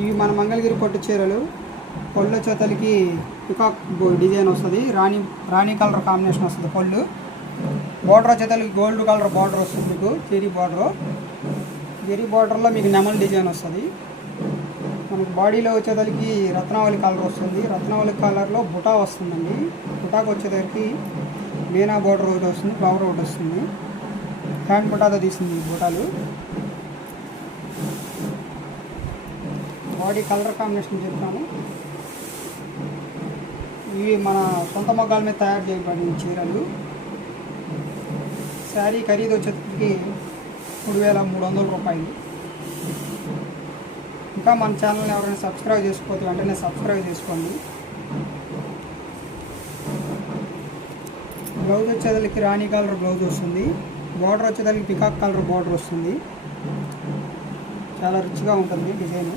ఇవి మన మంగళగిరి పట్టు చీరలు. పళ్ళు చేతలకి పికాక్ డిజైన్ వస్తుంది, రాణి కలర్ కాంబినేషన్ వస్తుంది పళ్ళు. బార్డర్ వచ్చేతలకి గోల్డ్ కలర్ బార్డర్ వస్తుంది మీకు, జెరీ బార్డర్లో మీకు నెమల్ డిజైన్ వస్తుంది. మనకు బాడీలో వచ్చేతలకి రత్నావళి కలర్ వస్తుంది, రత్నావళి కలర్లో బుటా వస్తుందండి. బుటాకు వచ్చేసరికి మీనా బార్డర్ ఒకటి వస్తుంది, ఫ్లవర్ ఒకటి వస్తుంది. హ్యాండ్ బుటాతో తీసింది ఈ బుటాలు. బాడీ కలర్ కాంబినేషన్ చెప్తాను. ఇవి మన సొంత మొగ్గాల మీద తయారు చేయబడిన చీరలు. శారీ ఖరీదు వచ్చేసరికి 3,300 రూపాయలు. ఇంకా మన ఛానల్ని ఎవరైనా సబ్స్క్రైబ్ చేసుకోవద్దు, వెంటనే సబ్స్క్రైబ్ చేసుకోండి. బ్లౌజ్ వచ్చేదానికి రాణి కలర్ బ్లౌజ్ వస్తుంది, బార్డర్ వచ్చేదానికి పికాక్ కలర్ బార్డర్ వస్తుంది. చాలా రిచ్గా ఉంటుంది డిజైన్.